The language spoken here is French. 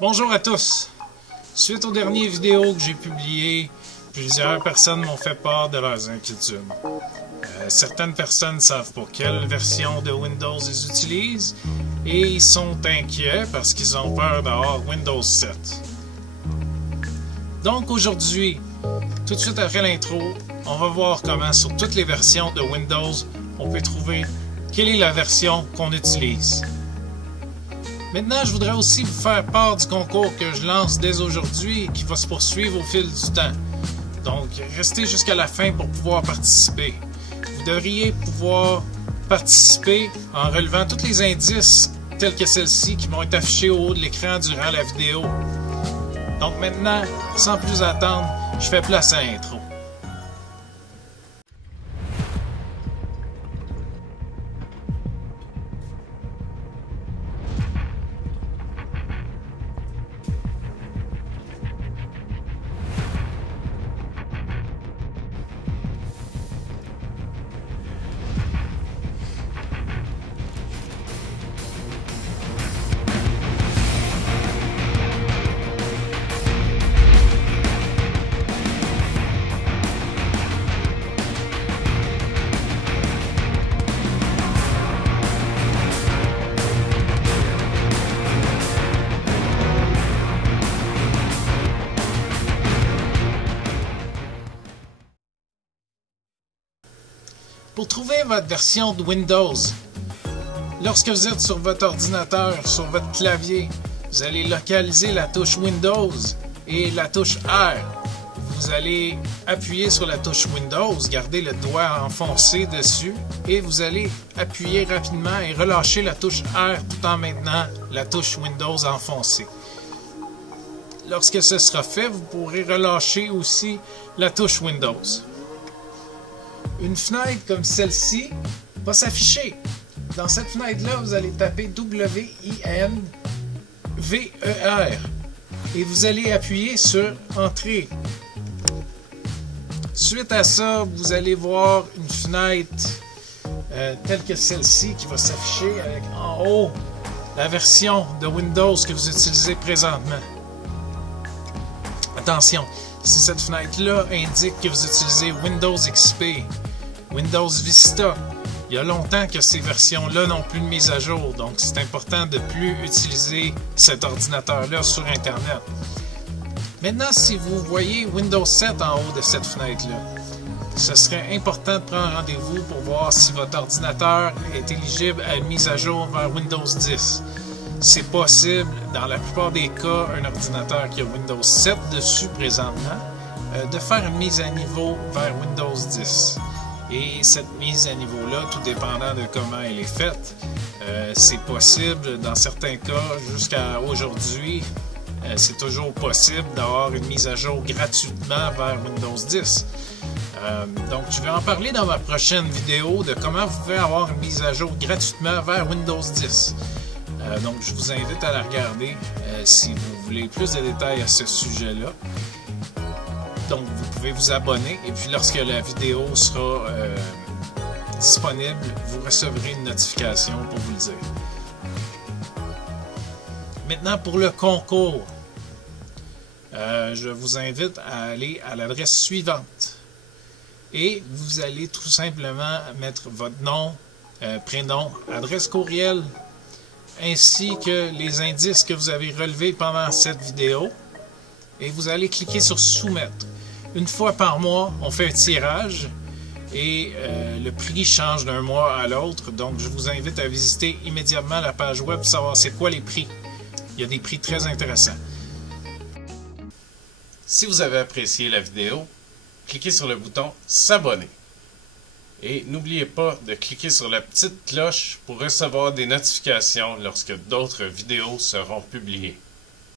Bonjour à tous! Suite aux dernières vidéos que j'ai publiées, plusieurs personnes m'ont fait part de leurs inquiétudes. Certaines personnes ne savent pas quelle version de Windows ils utilisent et ils sont inquiets parce qu'ils ont peur d'avoir Windows 7. Donc aujourd'hui, tout de suite après l'intro, on va voir comment sur toutes les versions de Windows, on peut trouver quelle est la version qu'on utilise. Maintenant, je voudrais aussi vous faire part du concours que je lance dès aujourd'hui et qui va se poursuivre au fil du temps. Donc, restez jusqu'à la fin pour pouvoir participer. Vous devriez pouvoir participer en relevant tous les indices tels que celle-ci qui vont être affichés au haut de l'écran durant la vidéo. Donc maintenant, sans plus attendre, je fais place à l'intro. Pour trouver votre version de Windows, lorsque vous êtes sur votre ordinateur, sur votre clavier, vous allez localiser la touche Windows et la touche R. Vous allez appuyer sur la touche Windows, garder le doigt enfoncé dessus et vous allez appuyer rapidement et relâcher la touche R tout en maintenant la touche Windows enfoncée. Lorsque ce sera fait, vous pourrez relâcher aussi la touche Windows. Une fenêtre comme celle-ci va s'afficher. Dans cette fenêtre-là, vous allez taper WINVER et vous allez appuyer sur Entrée. Suite à ça, vous allez voir une fenêtre telle que celle-ci qui va s'afficher avec en haut la version de Windows que vous utilisez présentement. Attention, si cette fenêtre-là indique que vous utilisez Windows XP, Windows Vista, il y a longtemps que ces versions-là n'ont plus de mise à jour, donc c'est important de ne plus utiliser cet ordinateur-là sur Internet. Maintenant, si vous voyez Windows 7 en haut de cette fenêtre-là, ce serait important de prendre rendez-vous pour voir si votre ordinateur est éligible à une mise à jour vers Windows 10. C'est possible, dans la plupart des cas, un ordinateur qui a Windows 7 dessus présentement, de faire une mise à niveau vers Windows 10. Et cette mise à niveau-là, tout dépendant de comment elle est faite, c'est possible, dans certains cas, jusqu'à aujourd'hui, c'est toujours possible d'avoir une mise à jour gratuitement vers Windows 10. Donc, je vais en parler dans ma prochaine vidéo de comment vous pouvez avoir une mise à jour gratuitement vers Windows 10. Donc, je vous invite à la regarder si vous voulez plus de détails à ce sujet-là. Donc, vous pouvez vous abonner et puis lorsque la vidéo sera disponible, vous recevrez une notification pour vous le dire. Maintenant, pour le concours, je vous invite à aller à l'adresse suivante et vous allez tout simplement mettre votre nom, prénom, adresse courriel, ainsi que les indices que vous avez relevés pendant cette vidéo et vous allez cliquer sur Soumettre. Une fois par mois, on fait un tirage et le prix change d'un mois à l'autre. Donc, je vous invite à visiter immédiatement la page web pour savoir c'est quoi les prix. Il y a des prix très intéressants. Si vous avez apprécié la vidéo, cliquez sur le bouton s'abonner. Et n'oubliez pas de cliquer sur la petite cloche pour recevoir des notifications lorsque d'autres vidéos seront publiées.